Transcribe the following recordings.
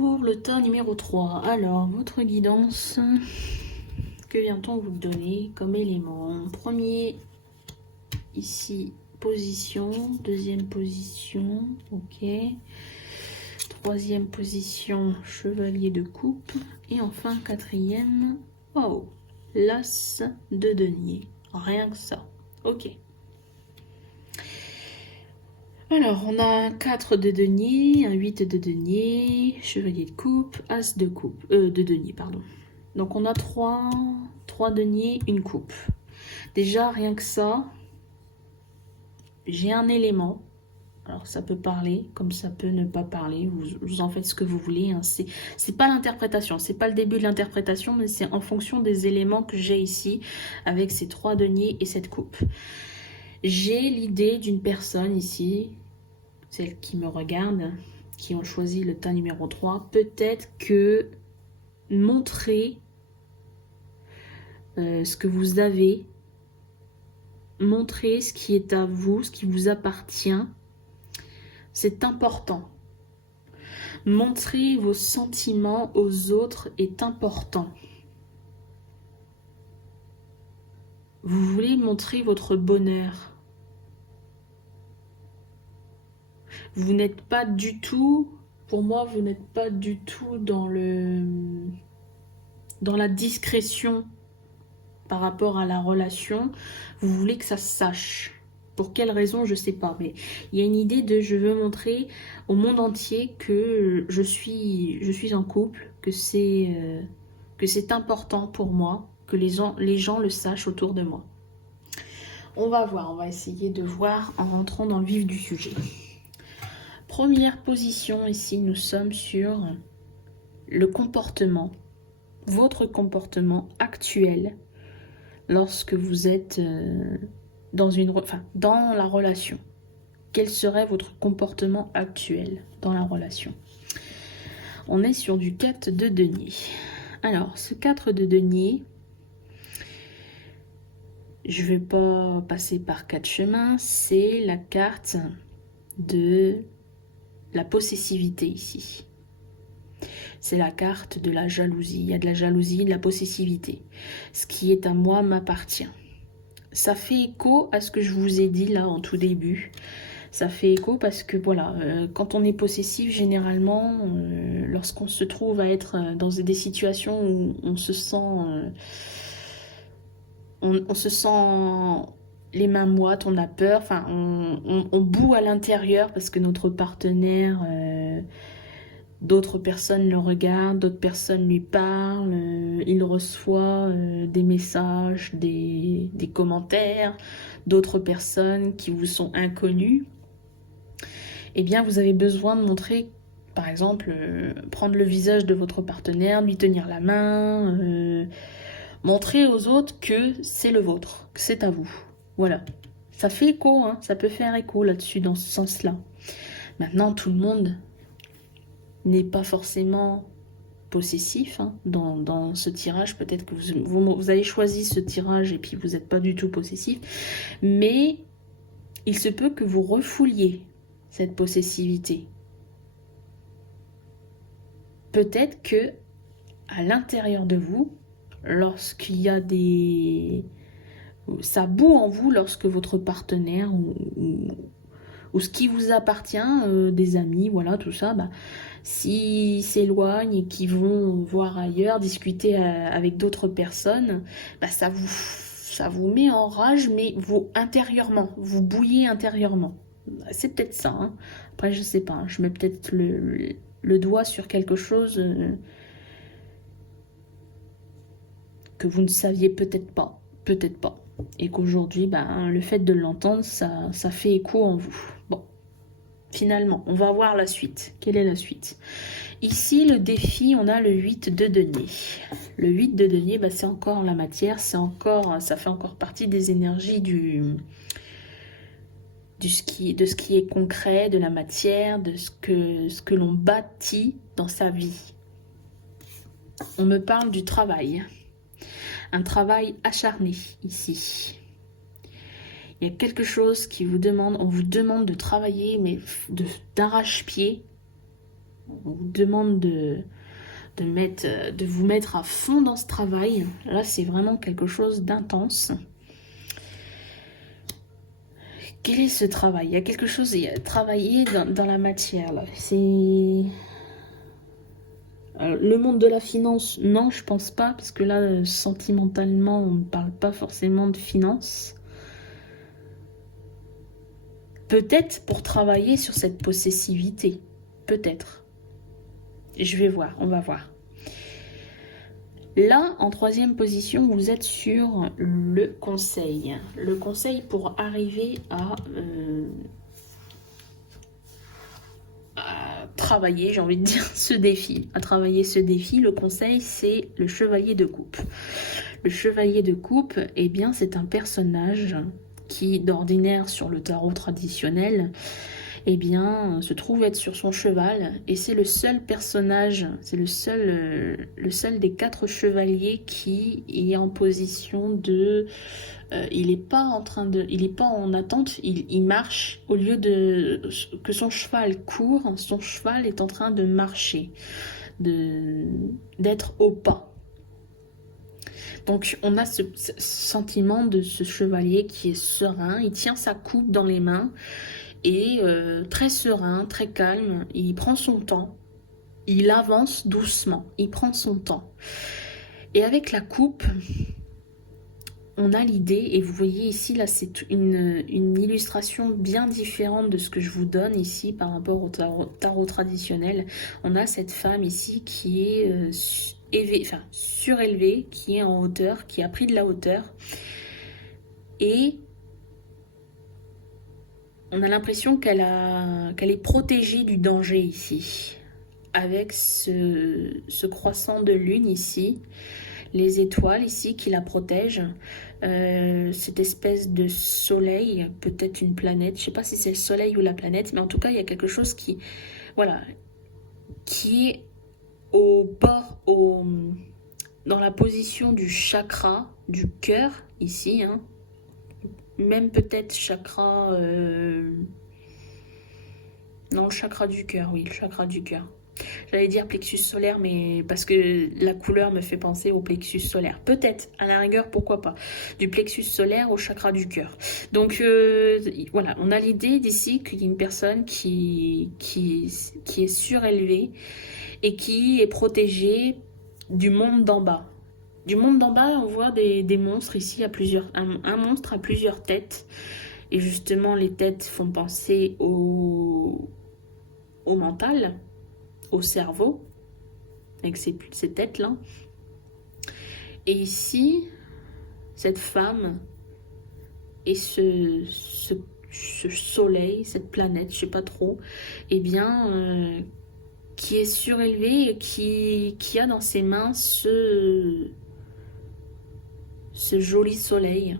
pour le tas numéro 3. Alors, votre guidance, que vient-on vous donner comme élément? Premier, ici, position. Deuxième position, ok. Troisième position, chevalier de coupe. Et enfin, quatrième, oh, l'as de denier. Rien que ça, ok. Alors, on a un 4 de denier, un 8 de denier, chevalier de coupe, as de coupe, de denier, pardon. Donc, on a 3 deniers, une coupe. Déjà, rien que ça, j'ai un élément. Alors, ça peut parler, comme ça peut ne pas parler. Vous en faites ce que vous voulez. Hein. C'est pas l'interprétation, c'est pas le début de l'interprétation, mais c'est en fonction des éléments que j'ai ici, avec ces 3 deniers et cette coupe. J'ai l'idée d'une personne ici, celles qui me regardent, qui ont choisi le tas numéro 3, peut-être que montrer ce que vous avez, montrer ce qui est à vous, ce qui vous appartient, c'est important. Montrer vos sentiments aux autres est important. Vous voulez montrer votre bonheur. Vous n'êtes pas du tout, pour moi, vous n'êtes pas du tout dans la discrétion par rapport à la relation. Vous voulez que ça se sache. Pour quelle raison, je ne sais pas. Mais il y a une idée de je veux montrer au monde entier que je suis en couple, que c'est important pour moi, que les gens le sachent autour de moi. On va voir, on va essayer de voir en rentrant dans le vif du sujet. Première position, ici, nous sommes sur le comportement, votre comportement actuel lorsque vous êtes dans la relation. Quel serait votre comportement actuel dans la relation? On est sur du 4 de denier. Alors, ce 4 de denier, je ne vais pas passer par 4 chemins, c'est la carte de la possessivité ici. C'est la carte de la jalousie. Il y a de la jalousie, de la possessivité. Ce qui est à moi m'appartient. Ça fait écho à ce que je vous ai dit là en tout début. Ça fait écho parce que voilà, quand on est possessif, généralement, lorsqu'on se trouve à être dans des situations où on se sent... on se sent les mains moites, on a peur, enfin, on bout à l'intérieur parce que notre partenaire... d'autres personnes le regardent, d'autres personnes lui parlent, il reçoit des messages, des commentaires d'autres personnes qui vous sont inconnues. Eh bien, vous avez besoin de montrer, par exemple, prendre le visage de votre partenaire, lui tenir la main, montrer aux autres que c'est le vôtre, que c'est à vous. Voilà. Ça fait écho, hein, ça peut faire écho là-dessus, dans ce sens-là. Maintenant, tout le monde n'est pas forcément possessif hein, dans ce tirage. Peut-être que vous avez choisi ce tirage et puis vous n'êtes pas du tout possessif. Mais il se peut que vous refouliez cette possessivité. Peut-être que à l'intérieur de vous, lorsqu'il y a des... ça bout en vous lorsque votre partenaire ou ce qui vous appartient, des amis, voilà, tout ça, bah, s'ils s'éloignent et qu'ils vont voir ailleurs, discuter avec d'autres personnes, bah, ça vous met en rage, mais vous intérieurement, vous bouillez intérieurement. C'est peut-être ça, hein. Après je sais pas, hein. Je mets peut-être le doigt sur quelque chose que vous ne saviez peut-être pas, et qu'aujourd'hui, ben, le fait de l'entendre, ça fait écho en vous. Bon, finalement, on va voir la suite. Quelle est la suite? Ici, le défi, on a le 8 de denier. Le 8 de denier, ben, c'est encore la matière, ça fait encore partie des énergies de ce qui est concret, de la matière, de ce que l'on bâtit dans sa vie. On me parle du travail. Un travail acharné ici. Il y a quelque chose qui vous demande, on vous demande de travailler, mais d'arrache-pied. On vous demande de vous mettre à fond dans ce travail. Là, c'est vraiment quelque chose d'intense. Quel est ce travail? Il y a quelque chose, il y a travailler dans la matière, là. C'est... Le monde de la finance, non, je pense pas, parce que là, sentimentalement, on ne parle pas forcément de finance. Peut-être pour travailler sur cette possessivité. Peut-être. Je vais voir, on va voir. Là, en troisième position, vous êtes sur le conseil. Le conseil pour arriver à travailler, j'ai envie de dire, ce défi. À travailler ce défi, le conseil, c'est le chevalier de coupe. Le chevalier de coupe, eh bien, c'est un personnage qui, d'ordinaire, sur le tarot traditionnel, eh bien, se trouve être sur son cheval, et c'est le seul personnage, c'est le seul des 4 chevaliers qui est en position de... il n'est pas en attente, il marche, au lieu de que son cheval court, son cheval est en train de marcher, d'être au pas. Donc on a ce sentiment de ce chevalier qui est serein, il tient sa coupe dans les mains, et très serein, très calme, il prend son temps, il avance doucement, il prend son temps. Et avec la coupe, on a l'idée, et vous voyez ici, là c'est une illustration bien différente de ce que je vous donne ici par rapport au tarot traditionnel. On a cette femme ici qui est surélevée, qui est en hauteur, qui a pris de la hauteur, et on a l'impression qu'elle est protégée du danger ici, avec ce croissant de lune ici, les étoiles ici qui la protègent, cette espèce de soleil, peut-être une planète, je ne sais pas si c'est le soleil ou la planète, mais en tout cas il y a quelque chose qui, voilà, qui est au bord, dans la position du chakra, du cœur ici, hein. Même peut-être chakra... Non, le chakra du cœur, oui, le chakra du cœur. J'allais dire plexus solaire, mais parce que la couleur me fait penser au plexus solaire. Peut-être, à la rigueur, pourquoi pas. Du plexus solaire au chakra du cœur. Donc, voilà, on a l'idée d'ici qu'il y a une personne qui est surélevée et qui est protégée du monde d'en bas. Du monde d'en bas, on voit des monstres ici, un monstre à plusieurs têtes. Et justement, les têtes font penser au mental, au cerveau, avec ces têtes-là. Et ici, cette femme et ce soleil, cette planète, je sais pas trop, eh bien, qui est surélevée et qui a dans ses mains ce joli soleil.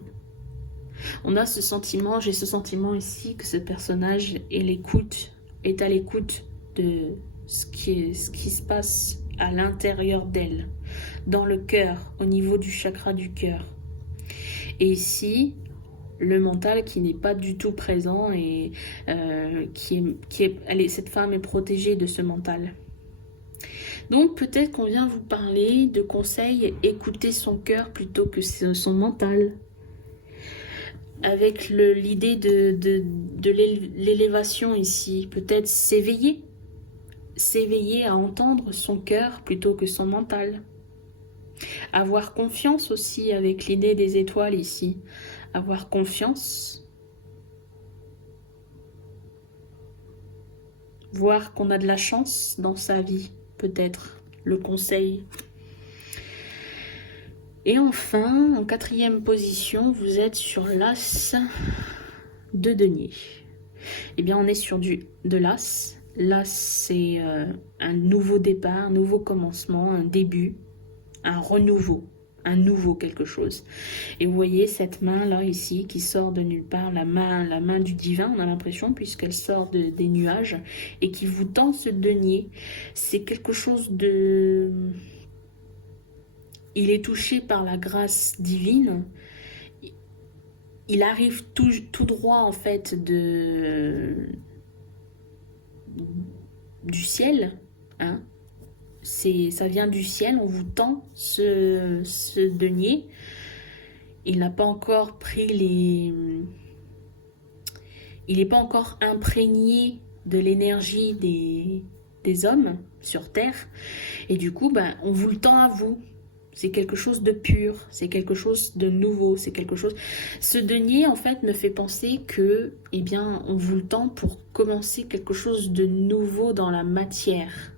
On a ce sentiment, j'ai ce sentiment ici que ce personnage est à l'écoute de ce qui se passe à l'intérieur d'elle, dans le cœur, au niveau du chakra du cœur. Et ici, le mental qui n'est pas du tout présent et cette femme est protégée de ce mental. Donc peut-être qu'on vient vous parler de conseils, écouter son cœur plutôt que son mental. Avec l'idée de l'élévation ici, peut-être s'éveiller à entendre son cœur plutôt que son mental. Avoir confiance aussi avec l'idée des étoiles ici, avoir confiance, voir qu'on a de la chance dans sa vie, peut-être, le conseil. Et enfin, en 4e position, vous êtes sur l'as de denier. Eh bien, on est sur de l'as. L'as, c'est un nouveau départ, un nouveau commencement, un début, un renouveau, un nouveau quelque chose. Et vous voyez cette main-là, ici, qui sort de nulle part, la main du divin, on a l'impression, puisqu'elle sort des nuages, et qui vous tend ce denier. C'est quelque chose de... Il est touché par la grâce divine. Il arrive tout droit, en fait, du ciel. Hein. Ça vient du ciel, on vous tend ce denier. Il n'a pas encore pris les... Il n'est pas encore imprégné de l'énergie des hommes sur Terre. Et du coup, ben, on vous le tend à vous. C'est quelque chose de pur, c'est quelque chose de nouveau, c'est quelque chose... Ce denier, en fait, me fait penser que, eh bien, on vous le tend pour commencer quelque chose de nouveau dans la matière.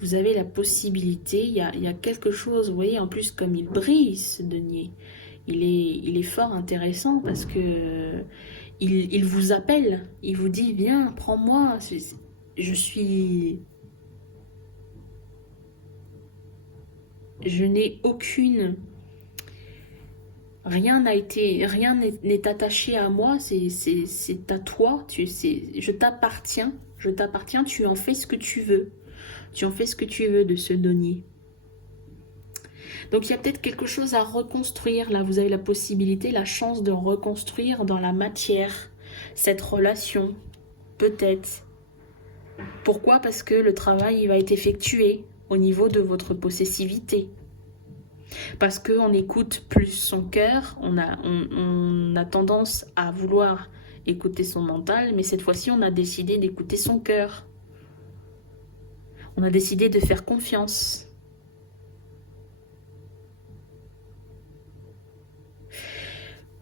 Vous avez la possibilité, il y a quelque chose, vous voyez, en plus, comme il brille, ce denier, il est fort intéressant parce que il vous appelle, il vous dit, viens, prends-moi, je suis... Je n'ai aucune... Rien n'est attaché à moi, c'est à toi, je t'appartiens, tu en fais ce que tu veux. Tu en fais ce que tu veux de ce denier. Donc il y a peut-être quelque chose à reconstruire, là vous avez la possibilité, la chance de reconstruire dans la matière cette relation, peut-être. Pourquoi? Parce que le travail il va être effectué au niveau de votre possessivité. Parce qu'on écoute plus son cœur, on a tendance à vouloir écouter son mental, mais cette fois-ci on a décidé d'écouter son cœur. On a décidé de faire confiance.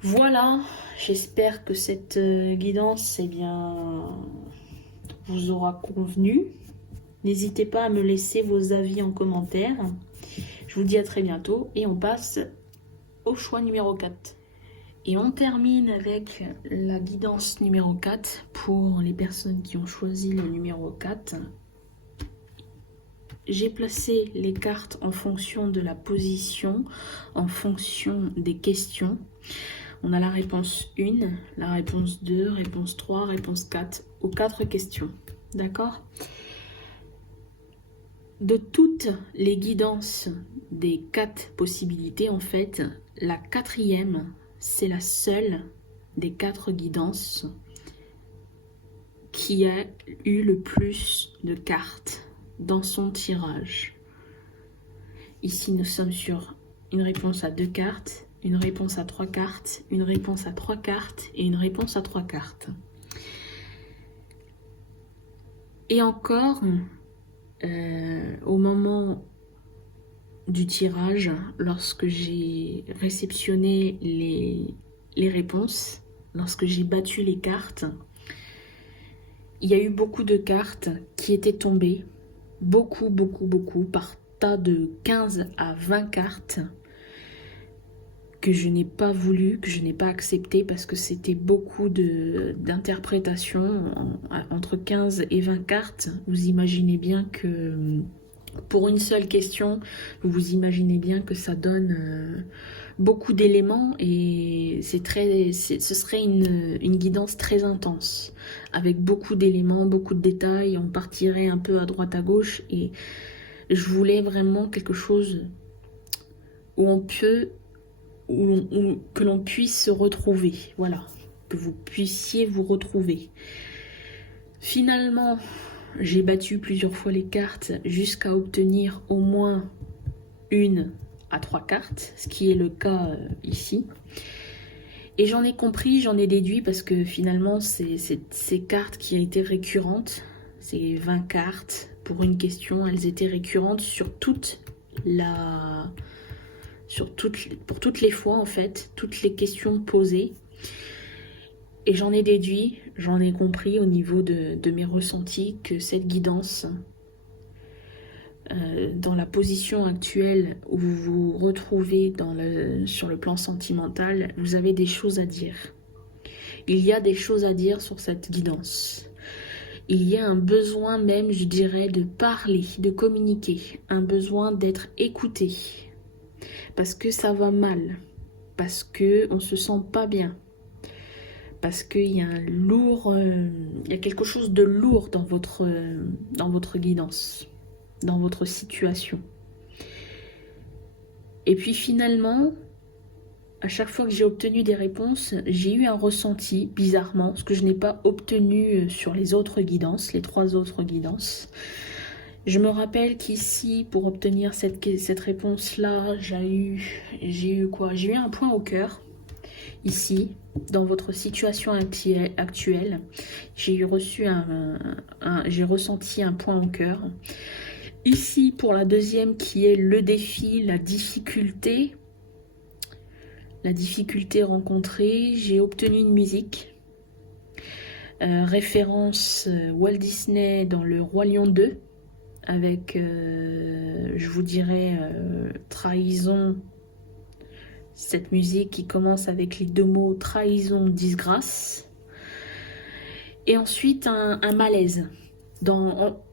Voilà, j'espère que cette guidance eh bien, vous aura convenu. N'hésitez pas à me laisser vos avis en commentaire. Je vous dis à très bientôt et on passe au choix numéro 4. Et on termine avec la guidance numéro 4 pour les personnes qui ont choisi le numéro 4. J'ai placé les cartes en fonction de la position, en fonction des questions. On a la réponse 1, la réponse 2, réponse 3, réponse 4, aux 4 questions. D'accord? De toutes les guidances des 4 possibilités, en fait, la 4e, c'est la seule des 4 guidances qui a eu le plus de cartes dans son tirage. Ici, nous sommes sur une réponse à 2 cartes, une réponse à 3 cartes, une réponse à 3 cartes et une réponse à 3 cartes. Et encore, au moment du tirage, lorsque j'ai réceptionné les réponses, lorsque j'ai battu les cartes, il y a eu beaucoup de cartes qui étaient tombées, beaucoup, par tas de 15 à 20 cartes que je n'ai pas voulu, que je n'ai pas accepté parce que c'était beaucoup d'interprétations entre 15 et 20 cartes. Vous imaginez bien que pour une seule question, vous imaginez bien que ça donne beaucoup d'éléments et ce serait une guidance très intense avec beaucoup d'éléments, beaucoup de détails. On partirait un peu à droite à gauche et je voulais vraiment quelque chose où on peut, que l'on puisse se retrouver. Voilà, que vous puissiez vous retrouver. Finalement, j'ai battu plusieurs fois les cartes jusqu'à obtenir au moins 1 à 3 cartes, ce qui est le cas ici. Et j'en ai compris, j'en ai déduit parce que finalement, c'est ces cartes qui étaient récurrentes, ces 20 cartes pour une question, elles étaient récurrentes pour toutes les fois en fait, toutes les questions posées. Et j'en ai déduit, j'en ai compris au niveau de mes ressentis que cette guidance, dans la position actuelle où vous vous retrouvez sur le plan sentimental, vous avez des choses à dire. Il y a des choses à dire sur cette guidance. Il y a un besoin même, je dirais, de parler, de communiquer, un besoin d'être écouté. Parce que ça va mal, parce qu'on ne se sent pas bien, parce qu'il y a il y a quelque chose de lourd dans votre guidance, dans votre situation. Et puis finalement, à chaque fois que j'ai obtenu des réponses, j'ai eu un ressenti, bizarrement, ce que je n'ai pas obtenu sur les autres guidances, les 3 autres guidances. Je me rappelle qu'ici, pour obtenir cette réponse-là, j'ai eu quoi? J'ai eu un point au cœur, ici, dans votre situation actuelle. J'ai ressenti un point au cœur. Ici, pour la deuxième, qui est le défi, la difficulté rencontrée, j'ai obtenu une musique. Référence Walt Disney dans Le Roi Lion 2, avec, je vous dirais, trahison. Cette musique qui commence avec les deux mots trahison, disgrâce. Et ensuite, un malaise.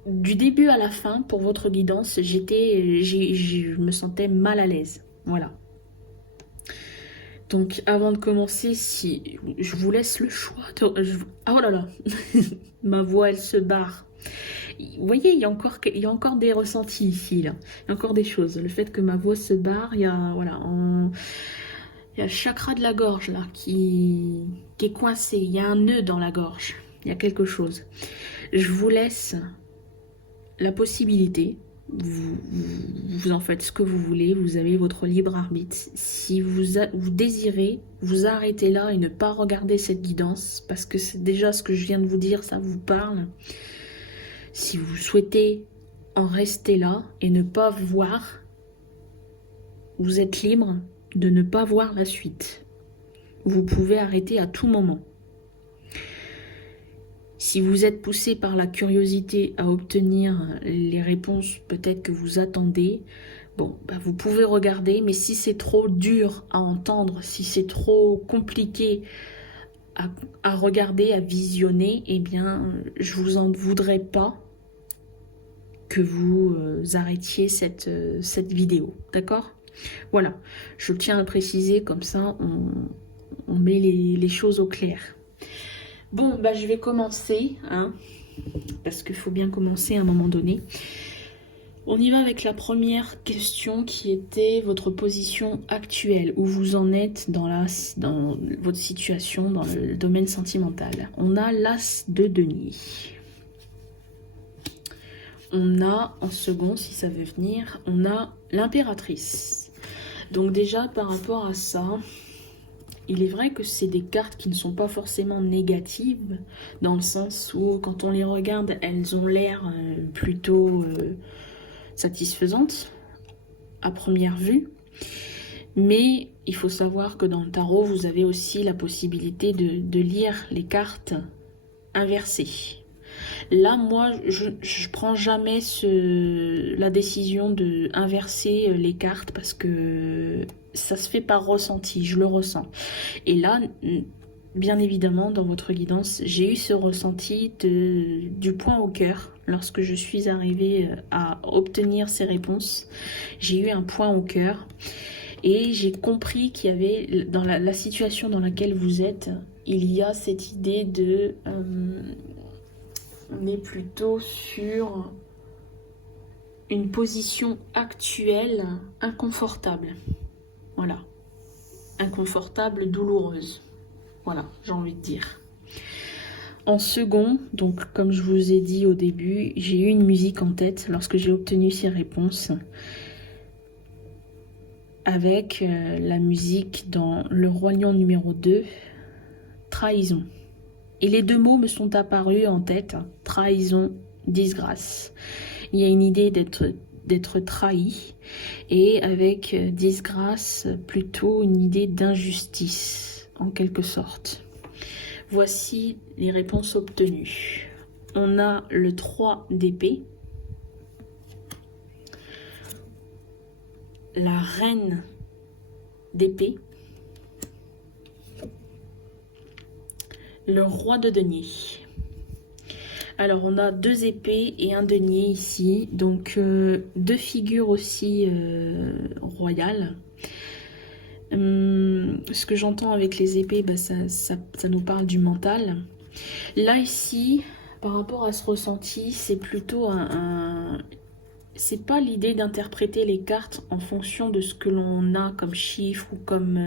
Du début à la fin, pour votre guidance, je me sentais mal à l'aise. Voilà. Donc, avant de commencer, si je vous laisse le choix oh là là, ma voix, elle se barre. Vous voyez, il y a encore des ressentis ici, là. Il y a encore des choses. Le fait que ma voix se barre, il y a, voilà, il y a le chakra de la gorge, là, qui est coincé. Il y a un nœud dans la gorge. Il y a quelque chose. Je vous laisse la possibilité. Vous en faites ce que vous voulez. Vous avez votre libre arbitre. Si vous désirez vous arrêter là et ne pas regarder cette guidance, parce que c'est déjà ce que je viens de vous dire, ça vous parle. Si vous souhaitez en rester là et ne pas voir, vous êtes libre de ne pas voir la suite. Vous pouvez arrêter à tout moment. Si vous êtes poussé par la curiosité à obtenir les réponses peut-être que vous attendez, bon, bah vous pouvez regarder, mais si c'est trop dur à entendre, si c'est trop compliqué à regarder, à visionner, eh bien, je vous en voudrais pas que vous arrêtiez cette vidéo, d'accord? Voilà, je tiens à le préciser, comme ça on met les choses au clair. Bon, bah je vais commencer, hein, parce qu'il faut bien commencer à un moment donné. On y va avec la première question qui était votre position actuelle, où vous en êtes dans votre situation, dans le domaine sentimental. On a l'As de denier. On a, en second, si ça veut venir, on a l'impératrice. Donc déjà, par rapport à ça, il est vrai que c'est des cartes qui ne sont pas forcément négatives, dans le sens où, quand on les regarde, elles ont l'air plutôt satisfaisantes, à première vue. Mais il faut savoir que dans le tarot, vous avez aussi la possibilité de lire les cartes inversées. Là, moi, je prends jamais la décision de inverser les cartes parce que ça se fait par ressenti, je le ressens. Et là, bien évidemment, dans votre guidance, j'ai eu ce ressenti du point au cœur. Lorsque je suis arrivée à obtenir ces réponses, j'ai eu un point au cœur et j'ai compris qu'il y avait, dans la situation dans laquelle vous êtes, il y a cette idée de... on est plutôt sur une position actuelle inconfortable. Voilà. Inconfortable, douloureuse. Voilà, j'ai envie de dire. En second, donc comme je vous ai dit au début, j'ai eu une musique en tête lorsque j'ai obtenu ces réponses. Avec la musique dans Le Roi Lion numéro 2, trahison. Et les deux mots me sont apparus en tête, trahison, disgrâce. Il y a une idée d'être trahi, et avec disgrâce, plutôt une idée d'injustice, en quelque sorte. Voici les réponses obtenues. On a le 3 d'épée, la reine d'épée, le roi de denier. Alors on a 2 épées et un denier ici, donc 2 figures aussi royales. Ce que j'entends avec les épées, bah, ça nous parle du mental. Là ici, par rapport à ce ressenti, c'est plutôt c'est pas l'idée d'interpréter les cartes en fonction de ce que l'on a comme chiffre ou comme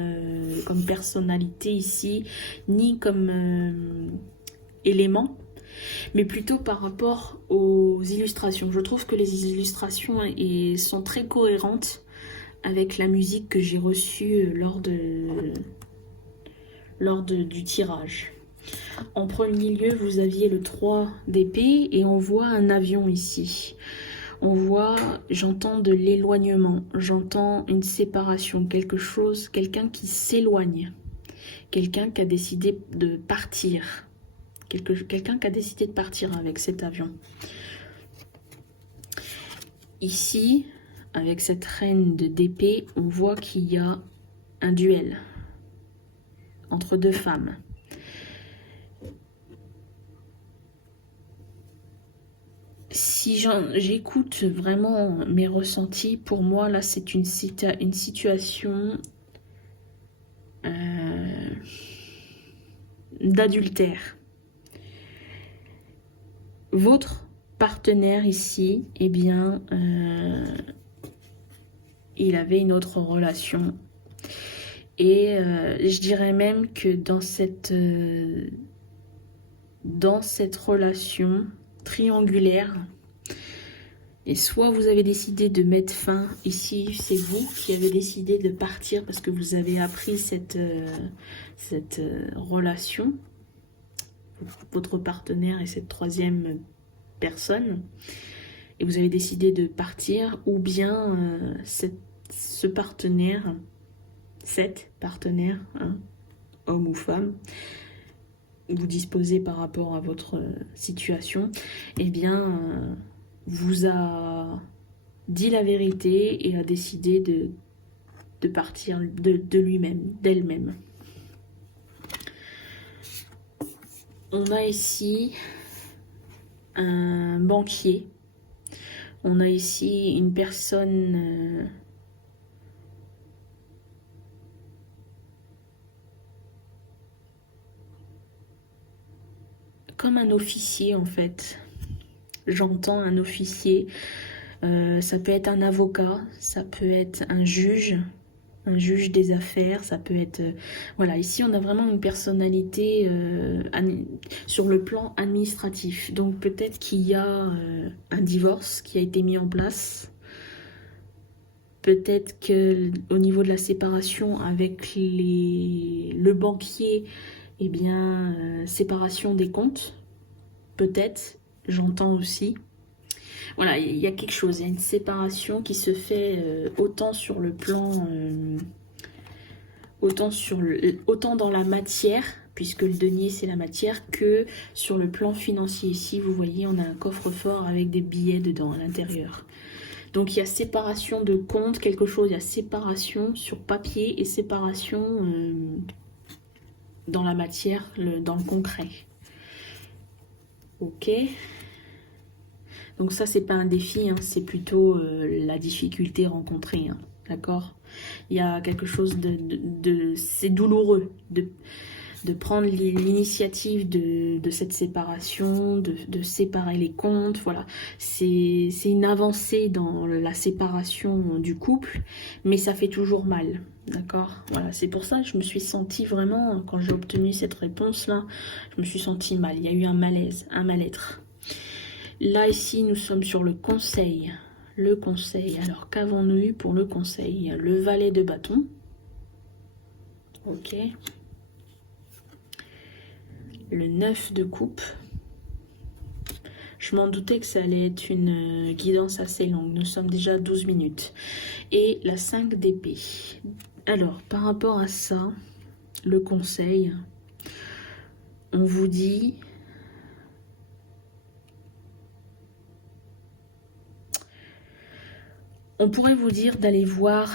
personnalité ici, ni comme élément, mais plutôt par rapport aux illustrations. Je trouve que les illustrations sont très cohérentes avec la musique que j'ai reçue du tirage. En premier lieu, vous aviez le 3 d'épée et on voit un avion ici. On voit, j'entends de l'éloignement, j'entends une séparation, quelque chose, quelqu'un qui s'éloigne, quelqu'un qui a décidé de partir, quelqu'un qui a décidé de partir avec cet avion. Ici, avec cette reine d'épée, on voit qu'il y a un duel entre deux femmes. Si j'écoute vraiment mes ressentis, pour moi, là, c'est une situation d'adultère. Votre partenaire ici, eh bien, il avait une autre relation. Et je dirais même que dans cette relation triangulaire, et soit vous avez décidé de mettre fin, ici c'est vous qui avez décidé de partir parce que vous avez appris cette relation, votre partenaire et cette troisième personne, et vous avez décidé de partir, ou bien ce partenaire, cette partenaire, hein, homme ou femme, vous disposez par rapport à votre situation, eh bien, vous a dit la vérité et a décidé de partir de lui-même, d'elle-même. On a ici un banquier. On a ici une personne comme un officier en fait. J'entends un officier, ça peut être un avocat, ça peut être un juge des affaires, ça peut être... voilà, ici on a vraiment une personnalité sur le plan administratif. Donc peut-être qu'il y a un divorce qui a été mis en place. Peut-être qu'au niveau de la séparation avec le banquier, eh bien, séparation des comptes, peut-être, j'entends aussi. Voilà, il y a quelque chose, il y a une séparation qui se fait autant sur le plan, autant dans la matière, puisque le denier c'est la matière, que sur le plan financier. Ici, vous voyez, on a un coffre-fort avec des billets dedans à l'intérieur. Donc il y a séparation de comptes, quelque chose, il y a séparation sur papier et séparation dans la matière, dans le concret. Ok. Donc ça, c'est pas un défi, hein, c'est plutôt la difficulté rencontrée, hein, d'accord. Il y a quelque chose c'est douloureux de prendre l'initiative de cette séparation, de séparer les comptes, voilà. C'est une avancée dans la séparation du couple, mais ça fait toujours mal, d'accord. Voilà, c'est pour ça que je me suis sentie vraiment, quand j'ai obtenu cette réponse-là, je me suis sentie mal, il y a eu un malaise, un mal-être. Là, ici, nous sommes sur le conseil. Le conseil. Alors, qu'avons-nous eu pour le conseil? Le valet de bâton. Ok. Le 9 de coupe. Je m'en doutais que ça allait être une guidance assez longue. Nous sommes déjà à 12 minutes. Et la 5 d'épée. Alors, par rapport à ça, le conseil, on vous dit... On pourrait vous dire d'aller voir,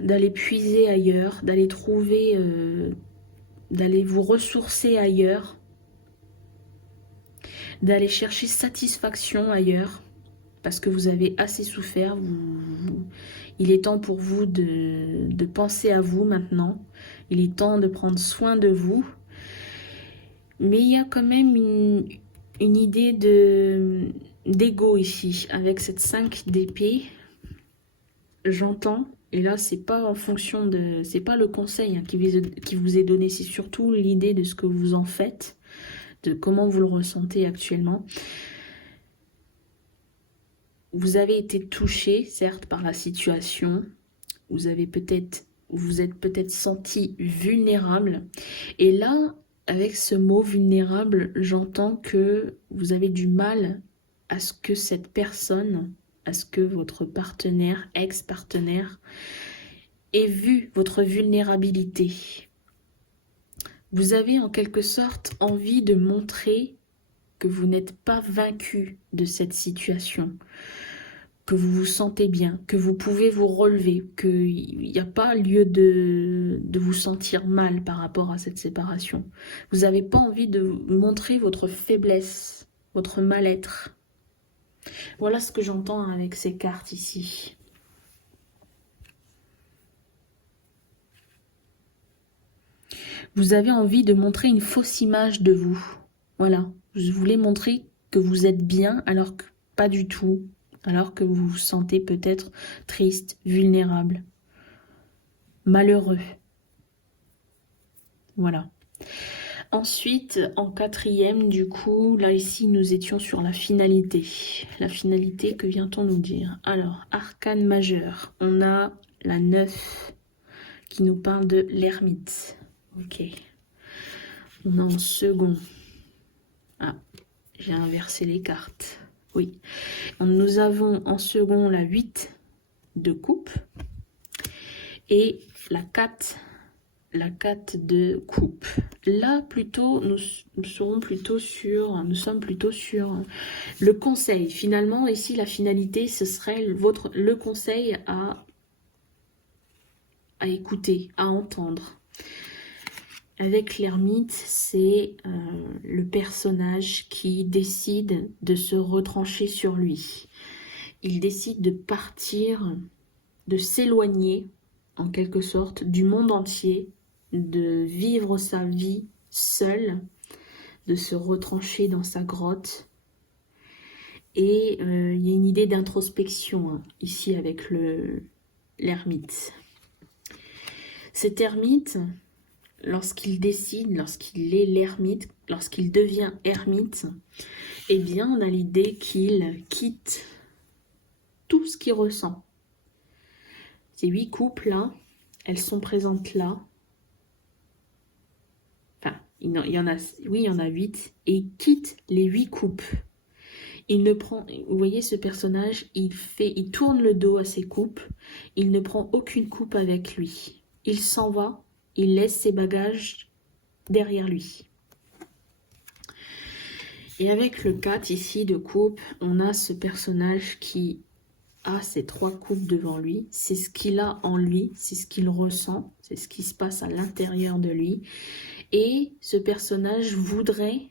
d'aller puiser ailleurs, d'aller trouver, d'aller vous ressourcer ailleurs, d'aller chercher satisfaction ailleurs, parce que vous avez assez souffert. Il est temps pour vous de penser à vous maintenant. Il est temps de prendre soin de vous. Mais il y a quand même une idée d'ego ici, avec cette 5 d'épée. J'entends, et là c'est pas en fonction c'est pas le conseil hein, qui vous est donné, c'est surtout l'idée de ce que vous en faites, de comment vous le ressentez actuellement. Vous avez été touché, certes, par la situation. Vous êtes peut-être senti vulnérable. Et là, avec ce mot vulnérable, j'entends que vous avez du mal à ce que cette personne, à ce que votre partenaire, ex-partenaire, ait vu votre vulnérabilité. Vous avez en quelque sorte envie de montrer que vous n'êtes pas vaincu de cette situation, que vous vous sentez bien, que vous pouvez vous relever, qu'il n'y a pas lieu de vous sentir mal par rapport à cette séparation. Vous n'avez pas envie de montrer votre faiblesse, votre mal-être. Voilà ce que j'entends avec ces cartes ici. Vous avez envie de montrer une fausse image de vous. Voilà, vous voulez montrer que vous êtes bien alors que pas du tout. Alors que vous vous sentez peut-être triste, vulnérable, malheureux. Voilà. Ensuite, en quatrième, du coup, là ici, nous étions sur la finalité. La finalité, que vient-on nous dire? Alors, arcane majeur, on a la 9 qui nous parle de l'ermite. Ok. On a en second. Ah, j'ai inversé les cartes. Oui. Nous avons en second la 8 de coupe et la 4 de coupe. Là, plutôt, nous sommes plutôt sur le conseil. Finalement, ici, la finalité, ce serait le conseil à écouter, à entendre. Avec l'ermite, c'est le personnage qui décide de se retrancher sur lui. Il décide de partir, de s'éloigner, en quelque sorte, du monde entier, de vivre sa vie seul, de se retrancher dans sa grotte. Et il y a une idée d'introspection hein, ici avec l'ermite. Cet ermite, lorsqu'il décide, lorsqu'il est l'ermite, lorsqu'il devient ermite, eh bien on a l'idée qu'il quitte tout ce qu'il ressent. Ces 8 coupes là, elles sont présentes là. Enfin, il y en a 8. Et il quitte les 8 coupes. Il ne prend, vous voyez ce personnage, il tourne le dos à ses coupes. Il ne prend aucune coupe avec lui. Il s'en va, il laisse ses bagages derrière lui. Et avec le 4 ici de coupe, on a ce personnage qui a ces 3 coupes devant lui. C'est ce qu'il a en lui, c'est ce qu'il ressent, c'est ce qui se passe à l'intérieur de lui. Et ce personnage voudrait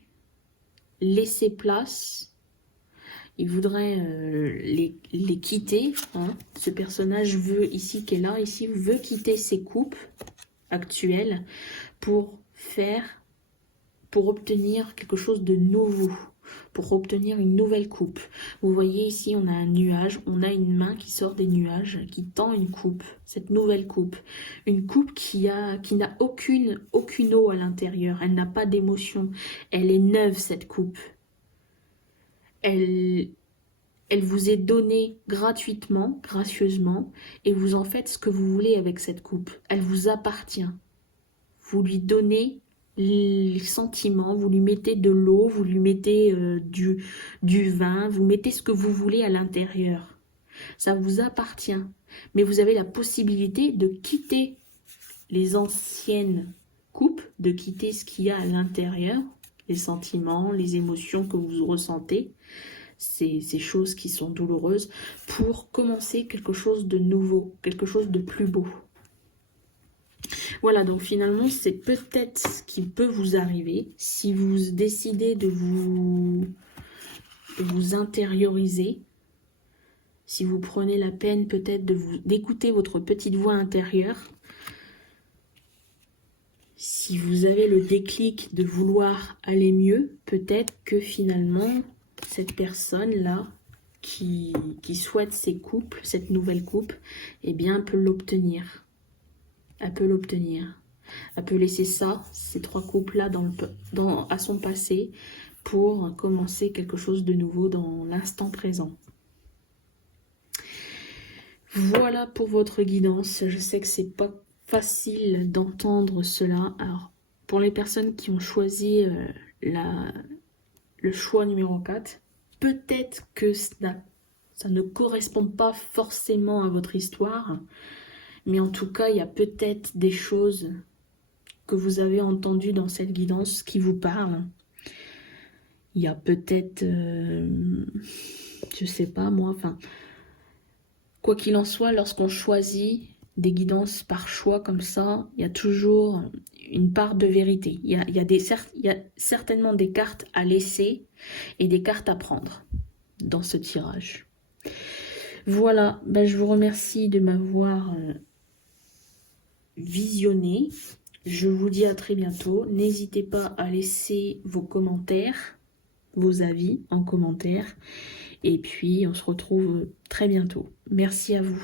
laisser place, il voudrait les quitter. Hein. Ce personnage veut, ici qui est là, ici, veut quitter ses coupes actuelles pour obtenir quelque chose de nouveau, pour obtenir une nouvelle coupe. Vous voyez ici, on a un nuage, on a une main qui sort des nuages, qui tend une coupe, cette nouvelle coupe. Une coupe qui n'a aucune eau à l'intérieur, elle n'a pas d'émotion, elle est neuve cette coupe. Elle vous est donnée gratuitement, gracieusement, et vous en faites ce que vous voulez avec cette coupe. Elle vous appartient. Vous lui donnez les sentiments, vous lui mettez de l'eau, vous lui mettez du vin, vous mettez ce que vous voulez à l'intérieur. Ça vous appartient. Mais vous avez la possibilité de quitter les anciennes coupes, de quitter ce qu'il y a à l'intérieur, les sentiments, les émotions que vous ressentez, ces choses qui sont douloureuses, pour commencer quelque chose de nouveau, quelque chose de plus beau. Voilà, donc finalement, c'est peut-être ce qui peut vous arriver si vous décidez de vous intérioriser, si vous prenez la peine peut-être d'écouter votre petite voix intérieure, si vous avez le déclic de vouloir aller mieux, peut-être que finalement, cette personne-là qui souhaite ces couples, cette nouvelle coupe, eh bien, peut l'obtenir. Elle peut l'obtenir. Elle peut laisser ça, ces 3 couples-là à son passé pour commencer quelque chose de nouveau dans l'instant présent. Voilà pour votre guidance. Je sais que c'est pas facile d'entendre cela. Alors, pour les personnes qui ont choisi le choix numéro 4, peut-être que ça ne correspond pas forcément à votre histoire, mais en tout cas, il y a peut-être des choses que vous avez entendues dans cette guidance qui vous parlent. Il y a peut-être, je sais pas moi, enfin, quoi qu'il en soit, lorsqu'on choisit des guidances par choix comme ça, il y a toujours une part de vérité. Il y a certainement des cartes à laisser et des cartes à prendre dans ce tirage. Voilà, ben je vous remercie de m'avoir visionné. Je vous dis à très bientôt. N'hésitez pas à laisser vos commentaires, vos avis en commentaire. Et puis, on se retrouve très bientôt. Merci à vous.